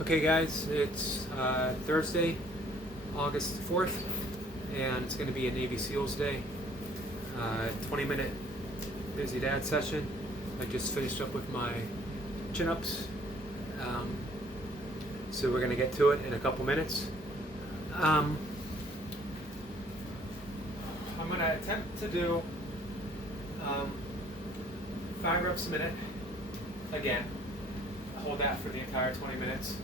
Okay, guys, it's Thursday, August 4th, and it's going to be a Navy SEALs Day. 20-minute busy dad session. I just finished up with my chin-ups, so we're going to get to it in a couple minutes. I'm going to attempt to do 5 reps a minute again. Hold that for the entire 20 minutes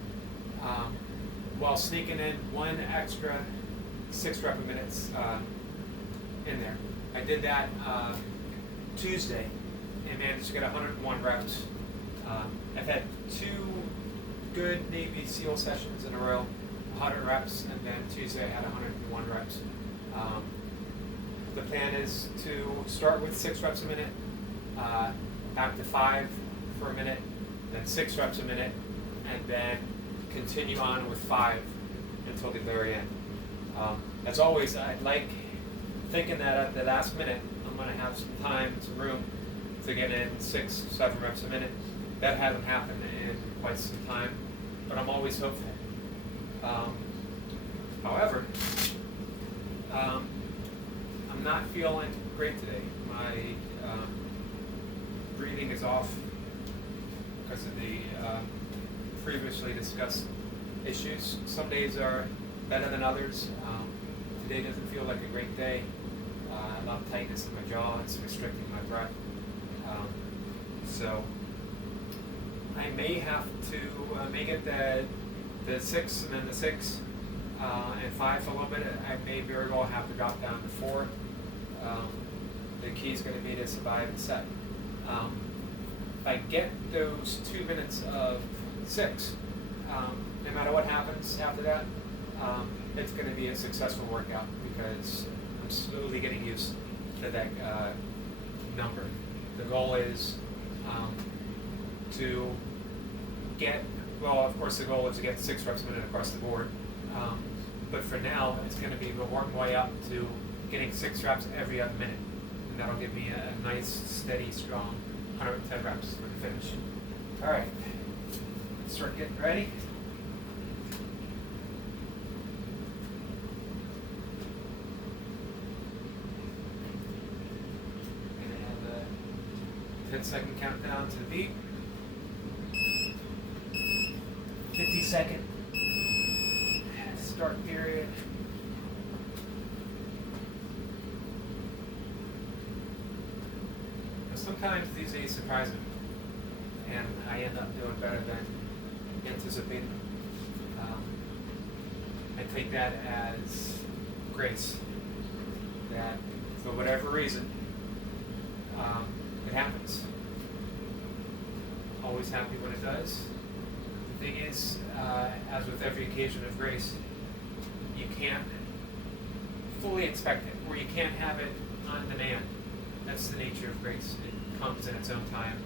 while sneaking in one extra 6 rep a minutes in there. I did that Tuesday and managed to get 101 reps. I've had 2 good Navy SEAL sessions in a row, 100 reps, and then Tuesday I had 101 reps. The plan is to start with 6 reps a minute, back to 5 for a minute, then 6 reps a minute, and then continue on with 5 until the very end. As always, I'd like thinking that at the last minute I'm going to have some time, some room to get in 6, 7 reps a minute. That hasn't happened in quite some time, but I'm always hopeful. However, I'm not feeling great today. My breathing is off because of the previously discussed issues. Some days are better than others. Today doesn't feel like a great day. A lot of tightness in my jaw. It's restricting my breath. So I may have to make it the 6 and then the 6 and 5 for a little bit. I may very well have to drop down to 4. The key is going to be to survive the set. If I get those 2 minutes of 6, no matter what happens after that, it's going to be a successful workout because I'm slowly getting used to that number. The goal is to get, well, of course the goal is to get 6 reps a minute across the board, but for now it's going to be working my way up to getting 6 reps every other minute, and that'll give me a nice, steady, strong 110 reps for the finish. All right, let's start getting ready. Gonna have a 10-second countdown to the beat. 50-second start period. Sometimes these days surprise me, and I end up doing better than anticipated. I take that as grace, that for whatever reason, it happens. Always happy when it does. The thing is, as with every occasion of grace, you can't fully expect it, or you can't have it on demand. That's the nature of grace. It comes in its own time,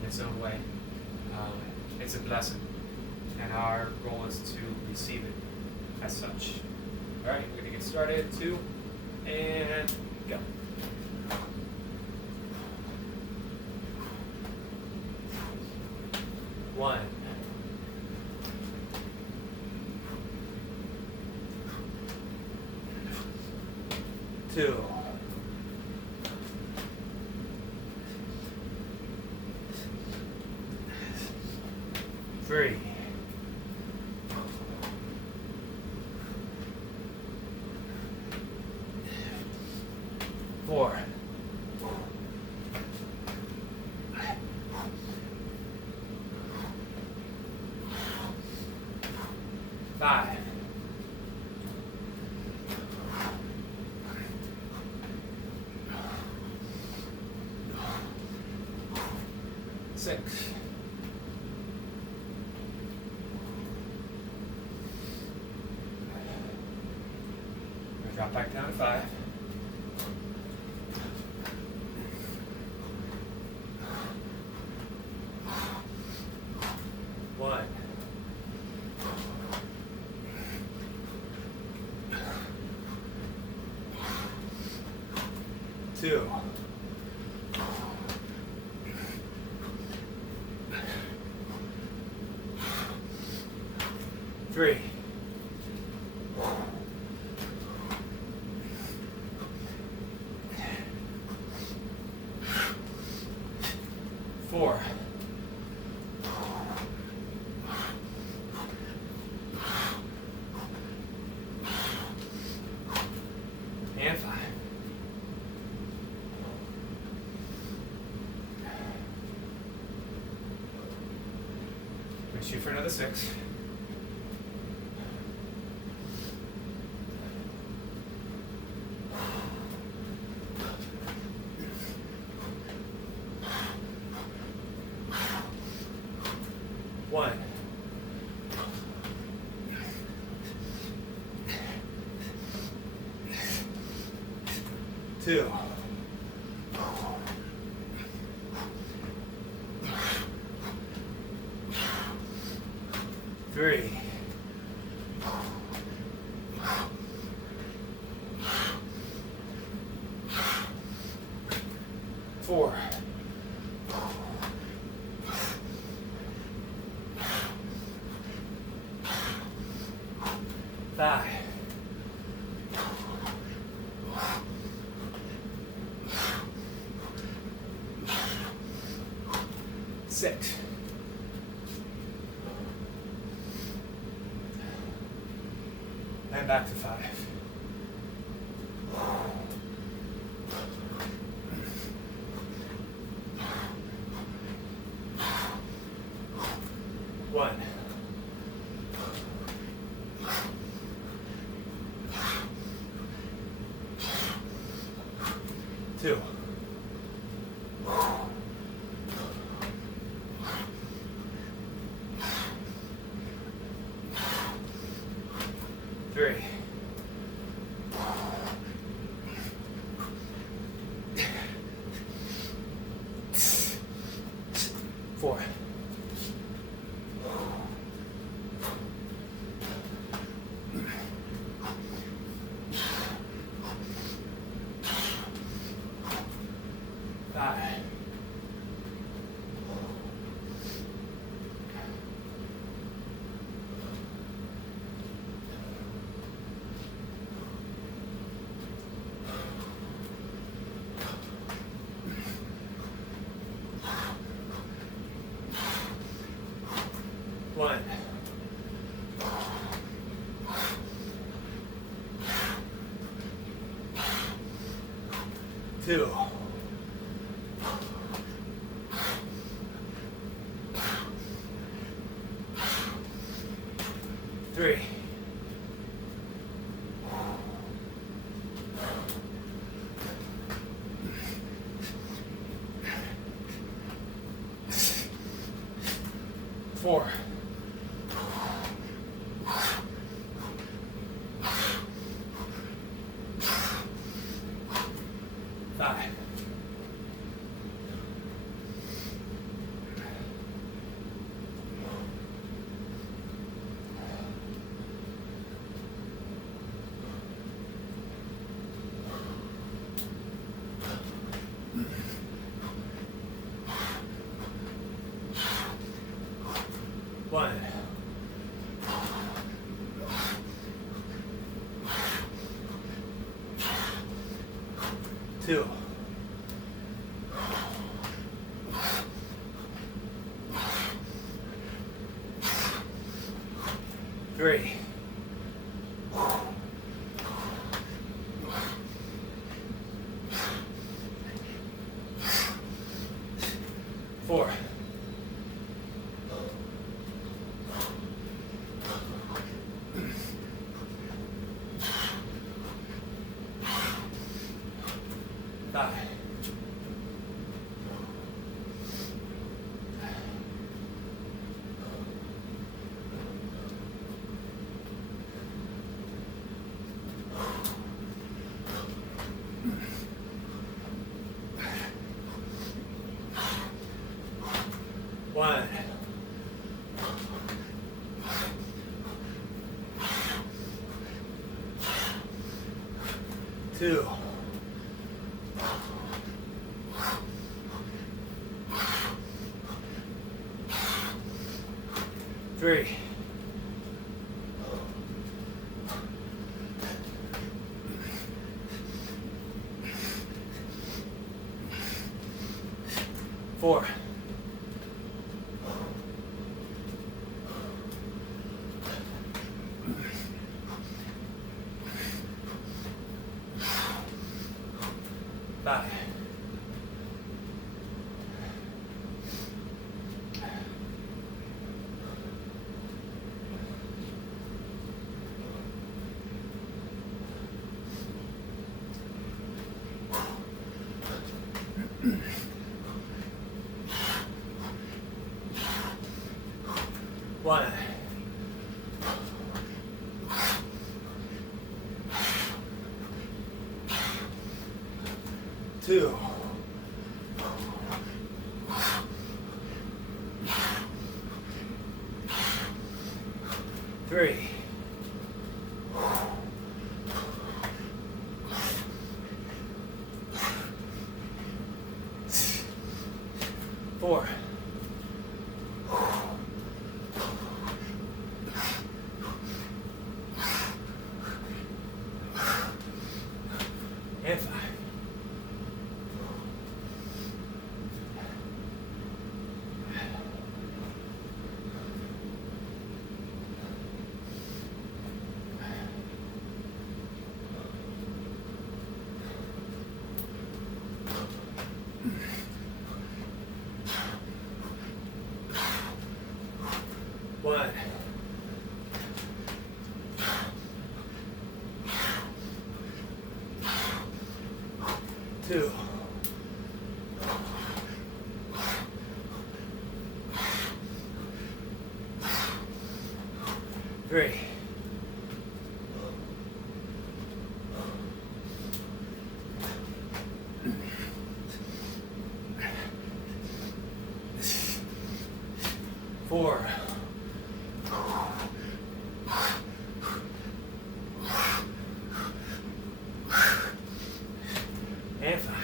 in its own way. It's a blessing, and our goal is to receive it as such. All right, we're going to get started. 2, and go. 1, 2, 3, 4, 5, 6, 'Drop back down to 5. 1, 2, 3, 3, 4, and 5. Shoot for another 6. One. 2. 3. 4. 5. 6. And back to 5. 1. 2. 3. 4. 5. 1. 2. 3. 4. 5. 1. 2. 3. 4. 5. 1. 2. 3. 4, 5, 1, 2, 3, 4, 5. 1, 2, 3, 4, and 5.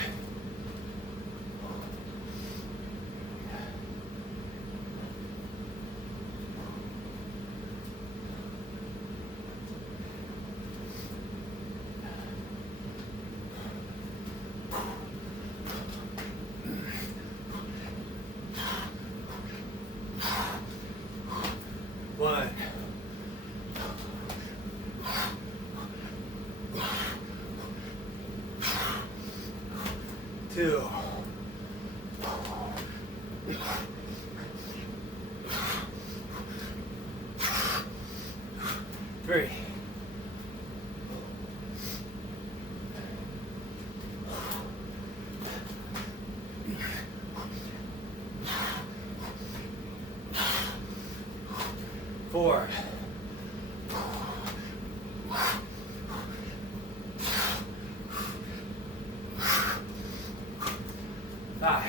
1, 2, 3, 4, 5.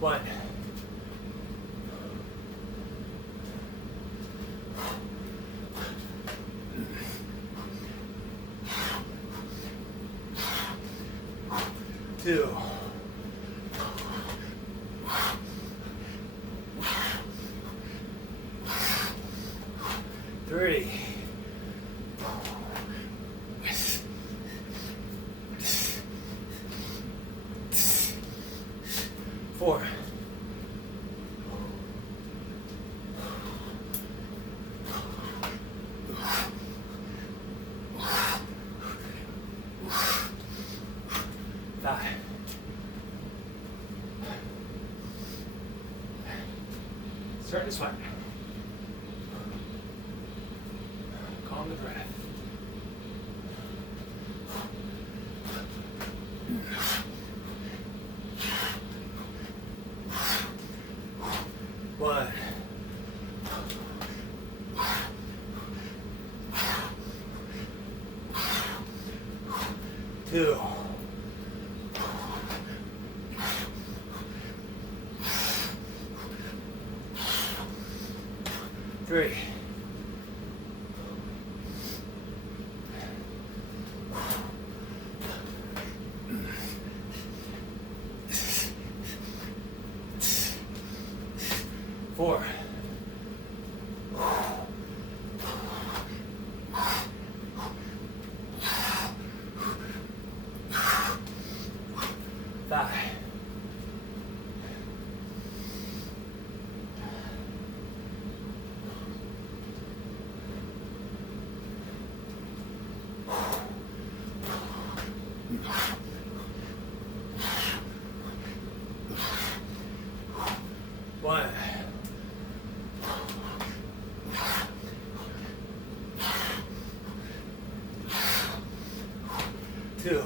One, 2, 3, 4, 5. Start to sweat. Calm the breath. One, 2, 3, 4, 4, 5, 1, 2,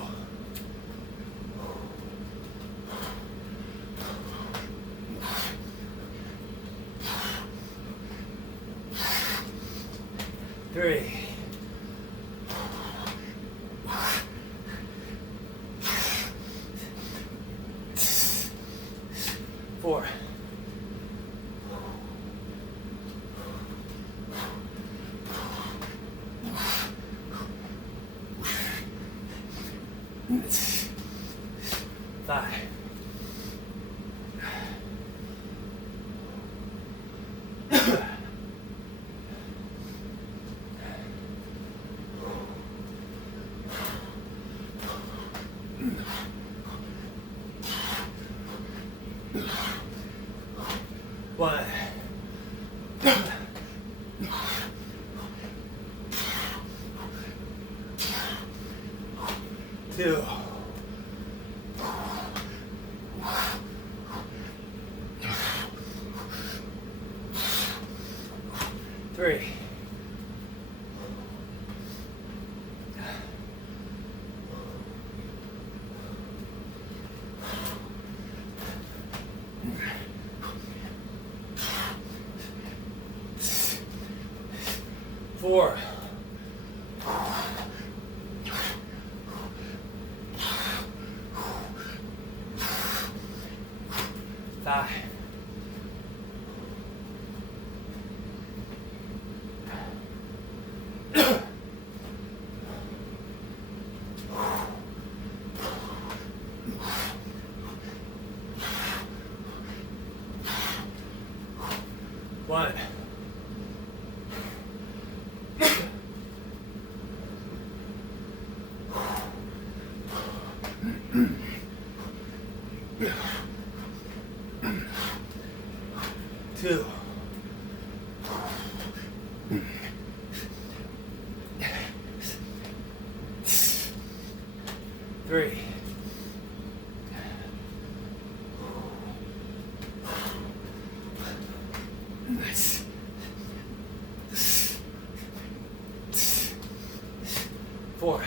3, 4, 5, 1, 2, 3, 4, 5, 1, 2, 3, 4,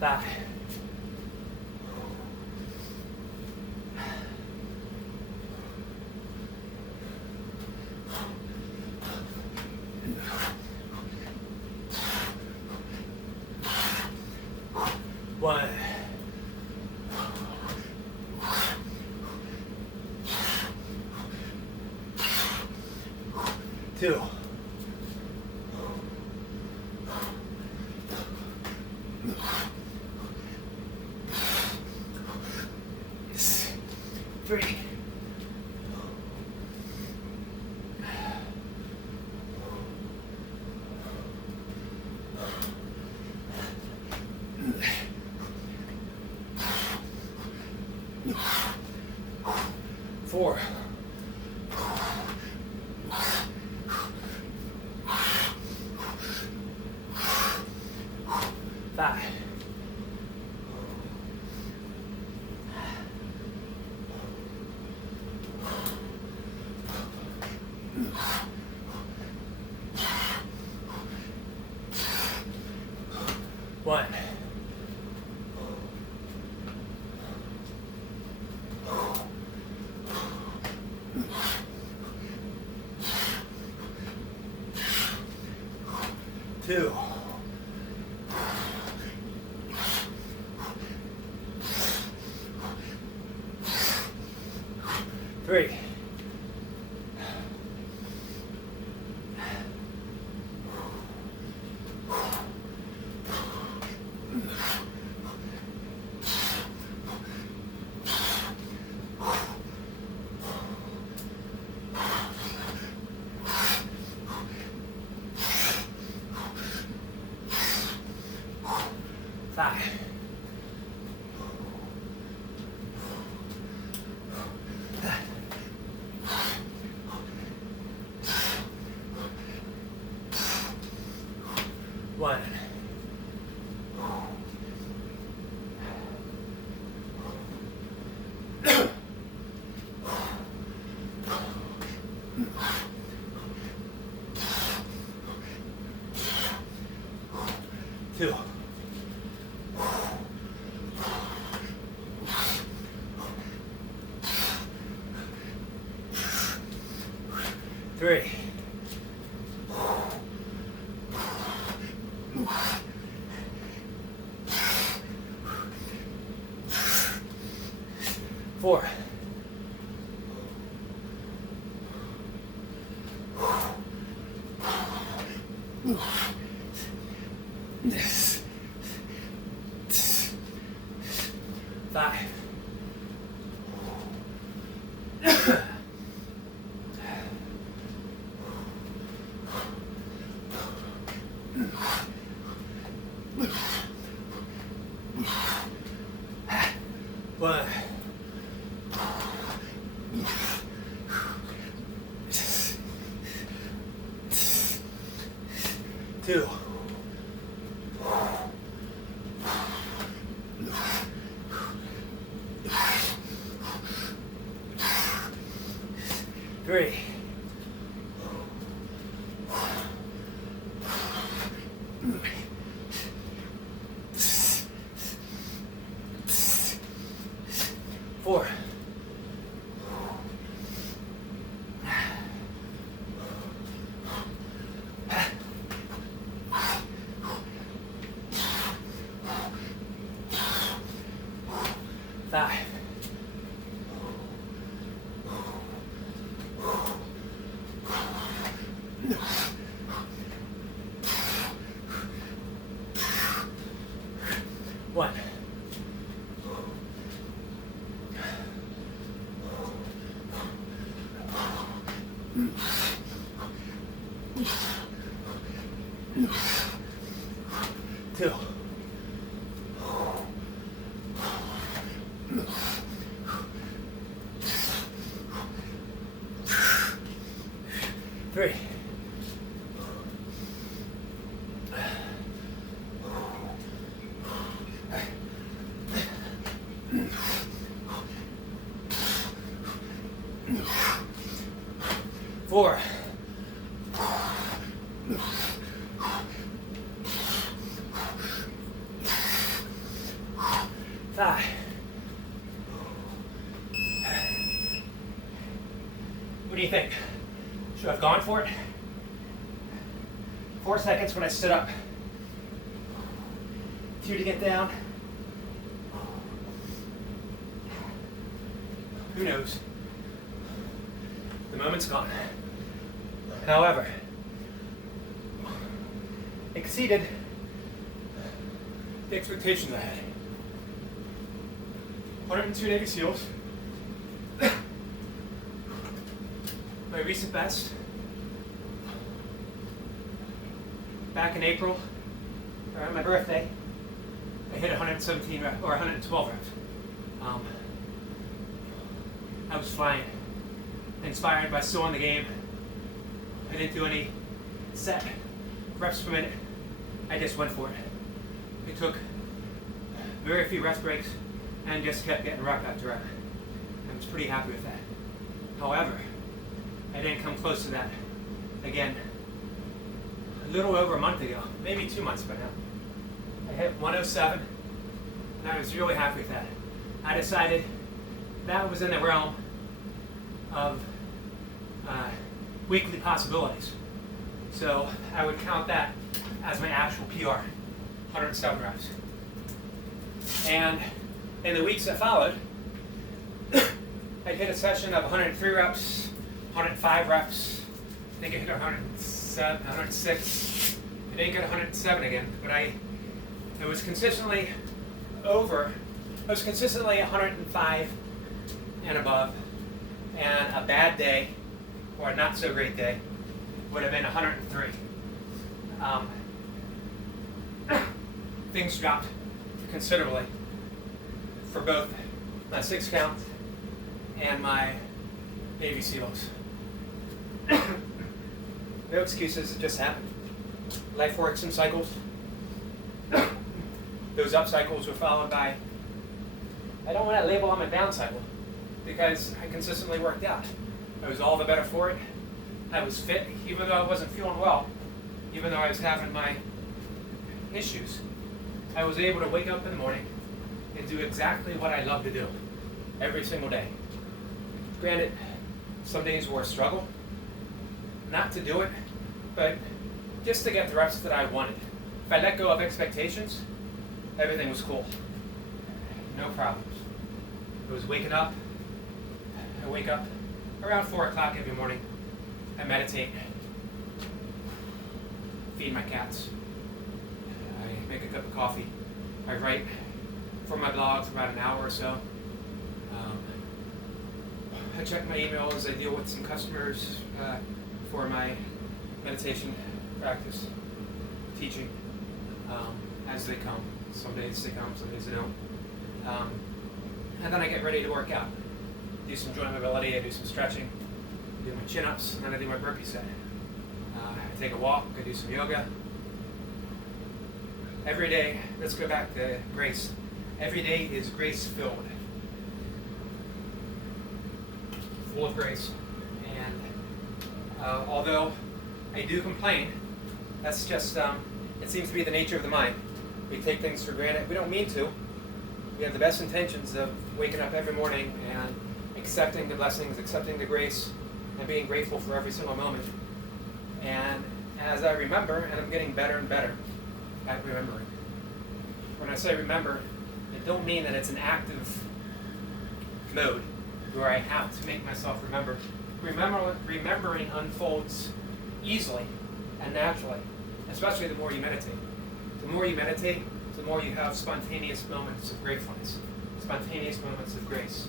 5, 1, 2, 3, 4, 5, 1, 2, 3, 4, 1. 2. 3. 4. 5. 1. 2. 3. 4. 5. 1. 2. 3. 4. 5. What do you think? Should I have gone for it? 4 seconds when I stood up. 2 to get down. Who knows? The moment's gone. However, exceeded the expectations I had. 102 Navy SEALs. My recent best. Back in April, around my birthday, I hit 117 reps, or 112 reps. I was flying, inspired by still in the game. I didn't do any set reps per minute. I just went for it. I took very few rest breaks and just kept getting rep after rep. I was pretty happy with that. However, I didn't come close to that again a little over a month ago, maybe 2 months by now. I hit 107, and I was really happy with that. I decided that was in the realm of weekly possibilities. So I would count that as my actual PR, 107 reps. And in the weeks that followed, I hit a session of 103 reps, 105 reps. I think I hit 107, 106. I didn't get 107 again, but it was consistently over. It was consistently 105 and above. And a bad day, or a not so great day, would have been 103. Things dropped considerably for both my 6 count and my Navy SEALs. No excuses, it just happened. Life works in cycles. Those up cycles were followed by, I don't want to label them a down cycle, because I consistently worked out. I was all the better for it. I was fit, even though I wasn't feeling well, even though I was having my issues. I was able to wake up in the morning and do exactly what I love to do every single day. Granted, some days were a struggle, not to do it, but just to get the reps that I wanted. If I let go of expectations, everything was cool. No problems. I was waking up. I wake up around 4 o'clock every morning. I meditate. Feed my cats. I make a cup of coffee. I write for my blog for about an hour or so. I check my emails. I deal with some customers for my meditation practice, teaching as they come. Some days they come, some days they don't. And then I get ready to work out. Do some joint mobility, I do some stretching, I do my chin-ups, and then I do my burpee set. I take a walk, I do some yoga. Every day, let's go back to grace. Every day is grace-filled. Full of grace. And although I do complain, that's just, it seems to be the nature of the mind. We take things for granted. We don't mean to. We have the best intentions of waking up every morning and accepting the blessings, accepting the grace, and being grateful for every single moment. And as I remember, and I'm getting better and better at remembering. When I say remember, it don't mean that it's an active mode where I have to make myself remember. Remembering unfolds easily and naturally, especially the more you meditate. The more you meditate, the more you have spontaneous moments of gratefulness, spontaneous moments of grace.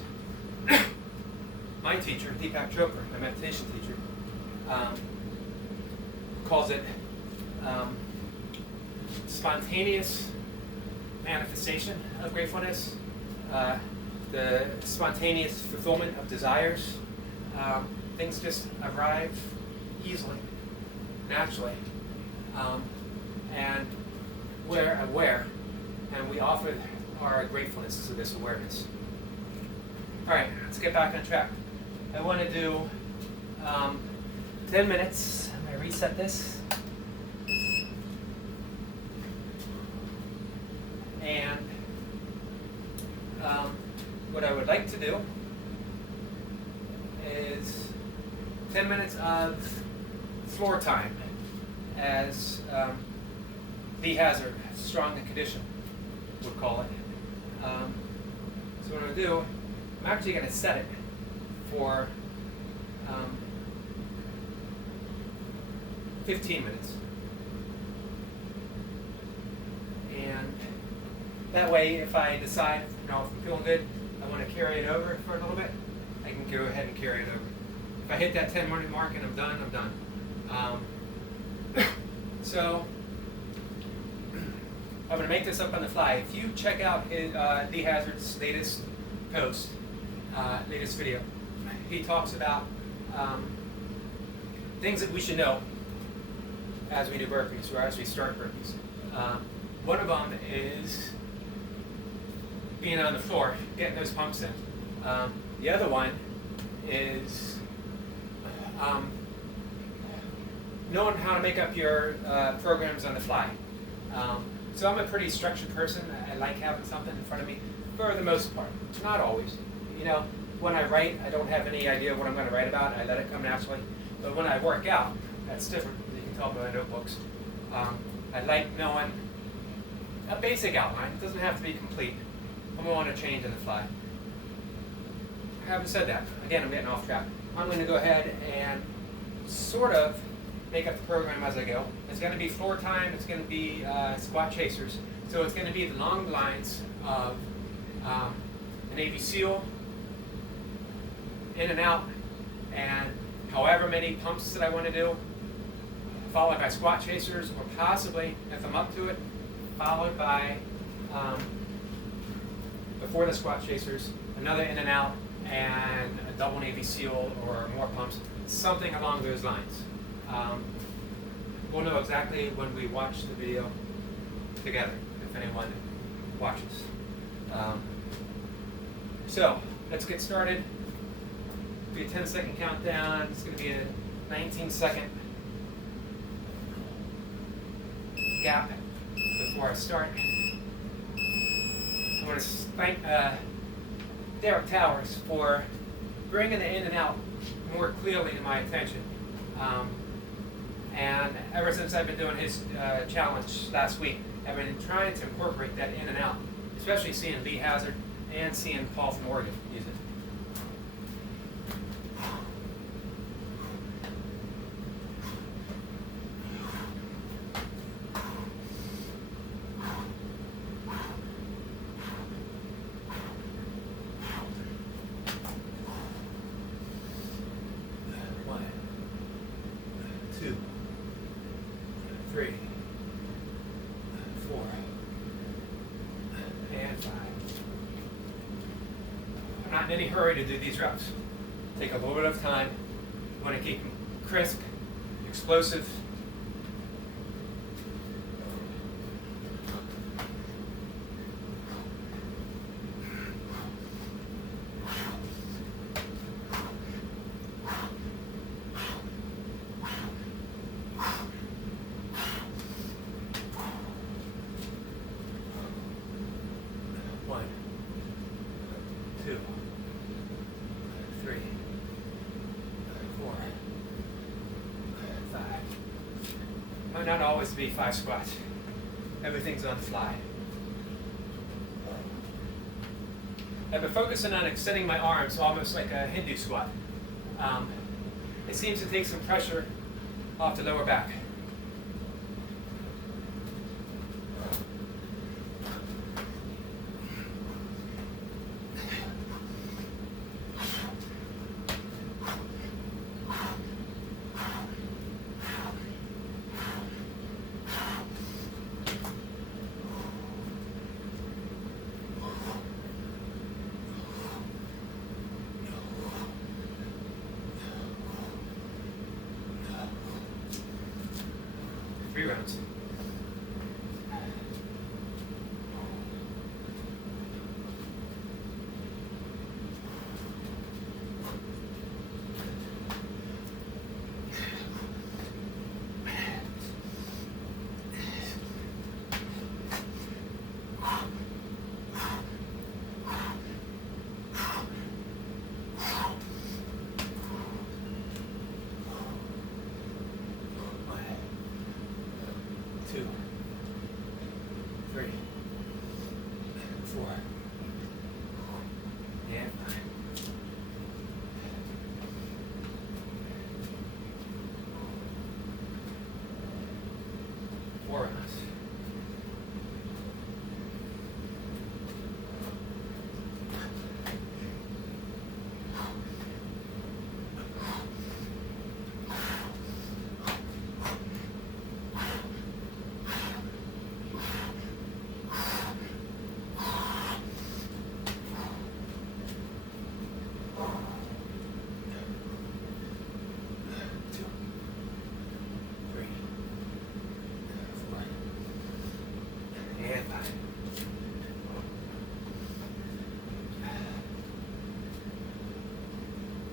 My teacher, Deepak Chopra, my meditation teacher, calls it spontaneous manifestation of gratefulness, the spontaneous fulfillment of desires. Things just arrive easily, naturally, and we're aware, and we offer our gratefulness to this awareness. All right, let's get back on track. I want to do 10 minutes. I'm going to reset this. And what I would like to do is 10 minutes of floor time, as Lee Hazard, strong and conditioned, would call it. So what I'm going to do, I'm actually going to set it for 15 minutes. And that way, if I decide, if I'm feeling good, I want to carry it over for a little bit, I can go ahead and carry it over. If I hit that 10-minute mark and I'm done, I'm done. So I'm going to make this up on the fly. If you check out Lee Hazard's latest post, latest video, he talks about things that we should know as we do burpees, or as we start burpees. One of them is being on the floor, getting those pumps in. The other one is knowing how to make up your programs on the fly. So I'm a pretty structured person. I like having something in front of me for the most part. Not always. When I write, I don't have any idea what I'm going to write about. I let it come naturally. But when I work out, that's different. You can tell by my notebooks. I like knowing a basic outline. It doesn't have to be complete. I'm going to want to change on the fly. Having said that, again, I'm getting off track. I'm going to go ahead and sort of make up the program as I go. It's going to be floor time. It's going to be squat chasers. So it's going to be the long lines of a Navy SEAL, in and out, and however many pumps that I want to do, followed by squat chasers, or possibly, if I'm up to it, followed by, before the squat chasers, another in and out, and a double Navy SEAL, or more pumps, something along those lines. we'll know exactly when we watch the video together, if anyone watches. So let's get started. Be a 10-second countdown. It's going to be a 19-second gap before I start. I want to thank Derek Towers for bringing the in and out more clearly to my attention. And ever since I've been doing his challenge last week, I've been trying to incorporate that in and out, especially seeing Lee Hazard and seeing Paul from Oregon use it. Not in any hurry to do these reps. Take a little bit of time. You want to keep them crisp, explosive. One, two, 3, 4, 5. Might not always be 5 squats. Everything's on the fly. I've been focusing on extending my arms almost like a Hindu squat. It seems to take some pressure off the lower back. Three rounds. Two, 3, 4, and 5. Four rounds.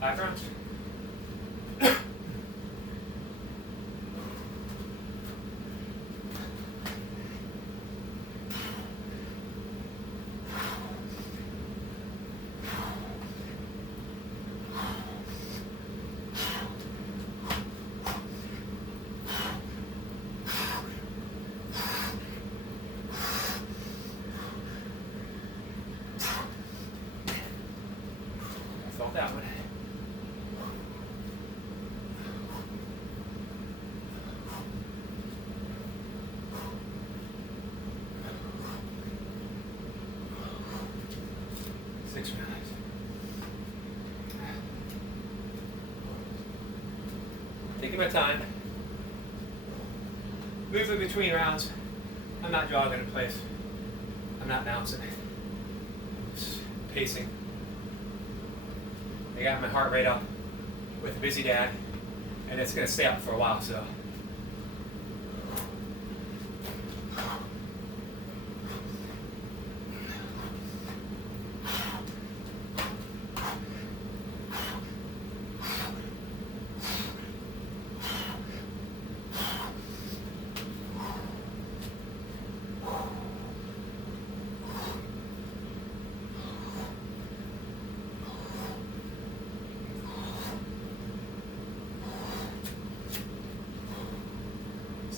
Five rounds. I felt that one. Six rounds. Taking my time. Moving between rounds. I'm not jogging in place. I'm not bouncing. Just pacing. I got my heart rate up with a busy dad, and it's going to stay up for a while, so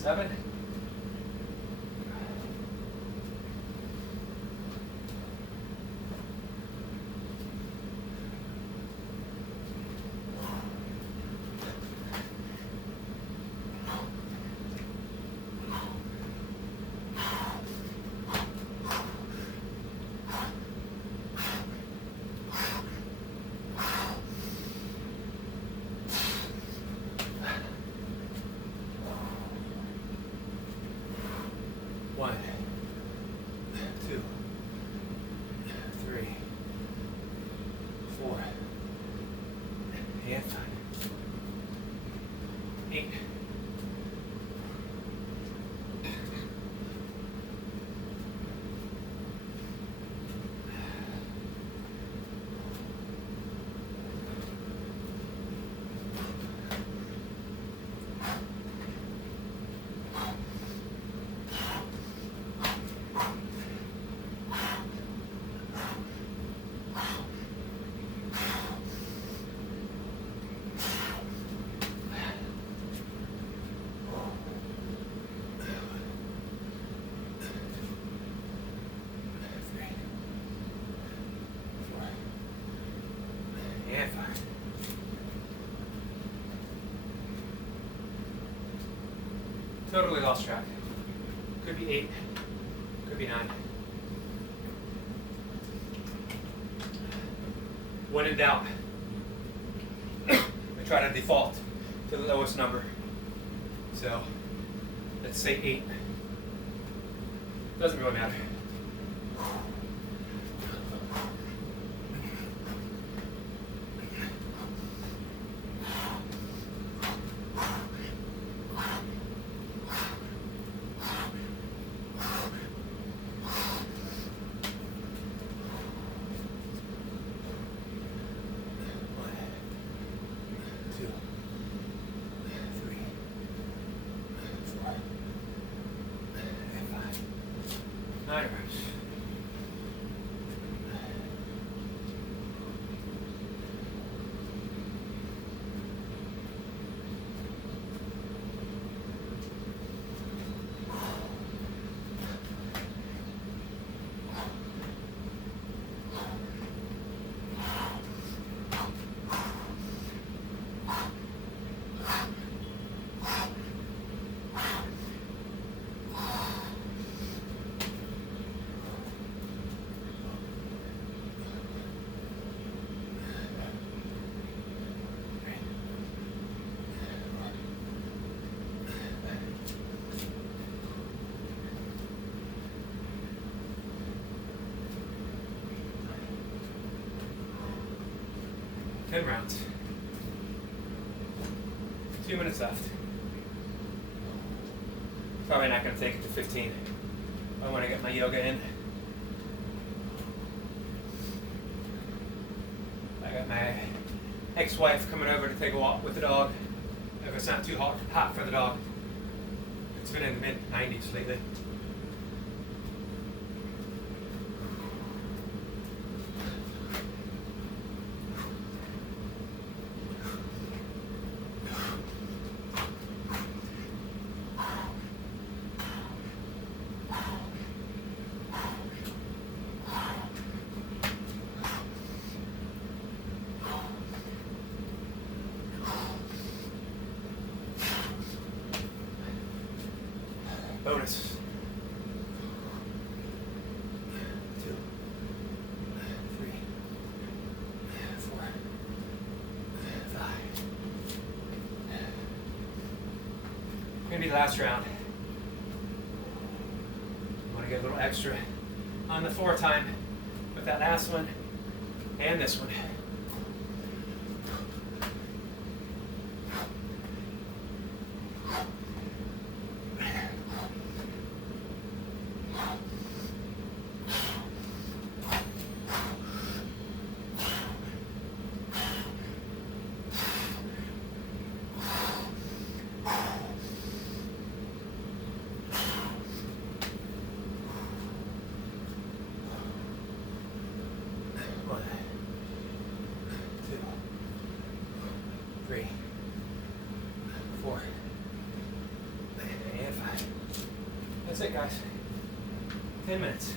7. One, 2, 3, 4, and 5, 8. And 5. Totally lost track. Could be 8, could be 9. When in doubt, I try to default to the lowest number. So let's say 8. Doesn't really matter. Ten rounds. 2 minutes left. Probably not going to take it to 15. I want to get my yoga in. I got my ex-wife coming over to take a walk with the dog. If it's not too hot for the dog. It's been in the mid-90s lately. Bonus. 2, 3, 4, 5. Gonna be the last round. I want to get a little extra on the 4 time with that last one and this one. Three, 4, and 5. That's it, guys. 10 minutes.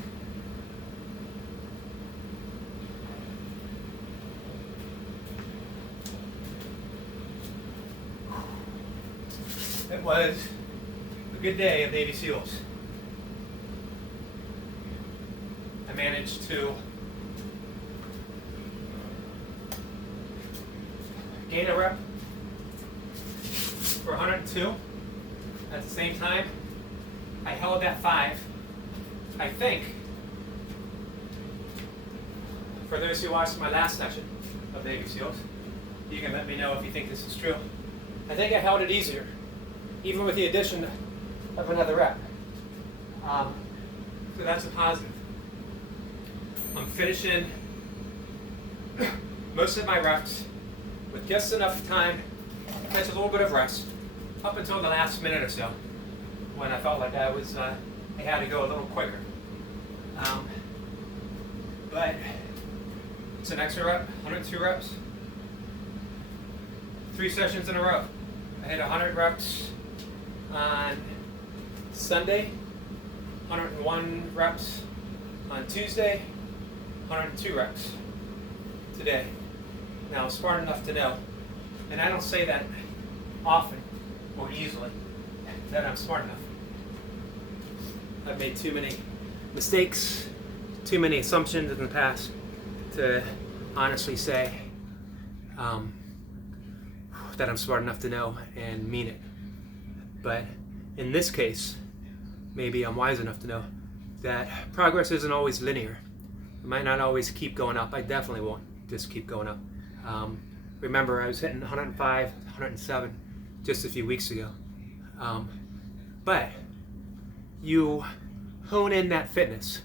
It was a good day of Navy SEALs. I managed to gain a rep for 102. At the same time, I held that 5. I think, for those who watched my last session of Navy SEALs, you can let me know if you think this is true. I think I held it easier, even with the addition of another rep. So that's a positive. I'm finishing most of my reps with just enough time to catch a little bit of rest up until the last minute or so, when I felt like I had to go a little quicker. But it's an extra rep, 102 reps, 3 sessions in a row. I hit 100 reps on Sunday, 101 reps on Tuesday, 102 reps today. Now, I'm smart enough to know, and I don't say that often or easily, that I'm smart enough. I've made too many mistakes, too many assumptions in the past to honestly say that I'm smart enough to know and mean it. But in this case, maybe I'm wise enough to know that progress isn't always linear. It might not always keep going up. I definitely won't just keep going up. Remember, I was hitting 105, 107 just a few weeks ago. But you hone in that fitness.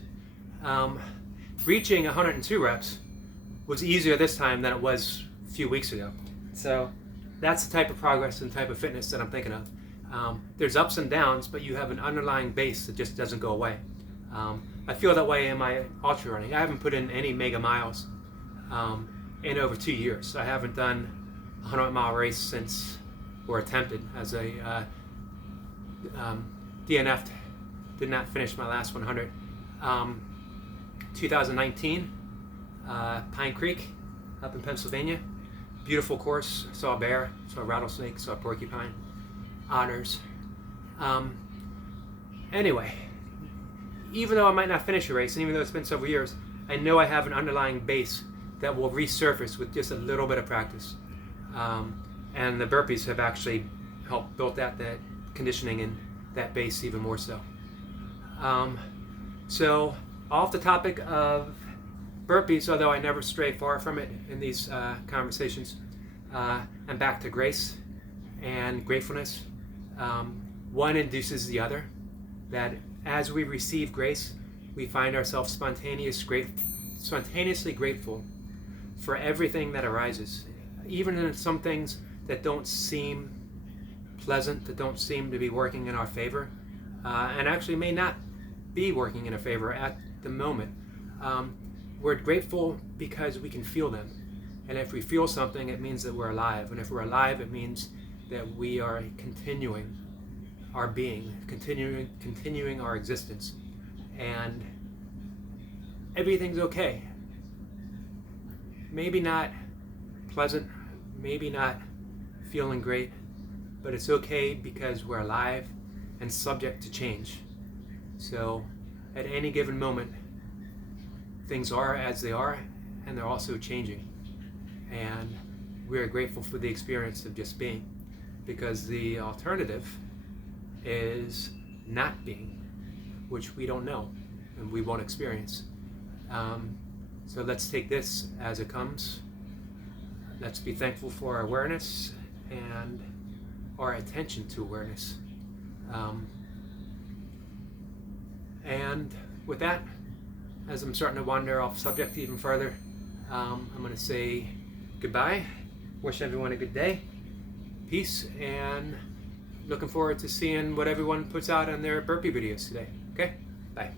Reaching 102 reps was easier this time than it was a few weeks ago. So that's the type of progress and type of fitness that I'm thinking of. There's ups and downs, but you have an underlying base that just doesn't go away. I feel that way in my ultra running. I haven't put in any mega miles in over 2 years. I haven't done a 100-mile race since, or attempted as a DNF'd. Did not finish my last 100. 2019, Pine Creek up in Pennsylvania. Beautiful course. Saw a bear, saw a rattlesnake, saw a porcupine, otters. Anyway, even though I might not finish a race, and even though it's been several years, I know I have an underlying base that will resurface with just a little bit of practice. And the burpees have actually helped build that conditioning and that base even more so. So off the topic of burpees, although I never stray far from it in these conversations, and back to grace and gratefulness. One induces the other, that as we receive grace, we find ourselves spontaneously grateful for everything that arises, even in some things that don't seem pleasant, that don't seem to be working in our favor, and actually may not be working in our favor at the moment. We're grateful because we can feel them. And if we feel something, it means that we're alive. And if we're alive, it means that we are continuing our being, continuing our existence. And everything's okay. Maybe not pleasant, maybe not feeling great, but it's okay because we're alive and subject to change. So at any given moment, things are as they are, and they're also changing. And we're grateful for the experience of just being, because the alternative is not being, which we don't know and we won't experience. So let's take this as it comes. Let's be thankful for our awareness and our attention to awareness. And with that, as I'm starting to wander off subject even further, I'm going to say goodbye. Wish everyone a good day. Peace, and looking forward to seeing what everyone puts out on their burpee videos today. Okay? Bye.